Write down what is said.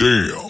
Damn.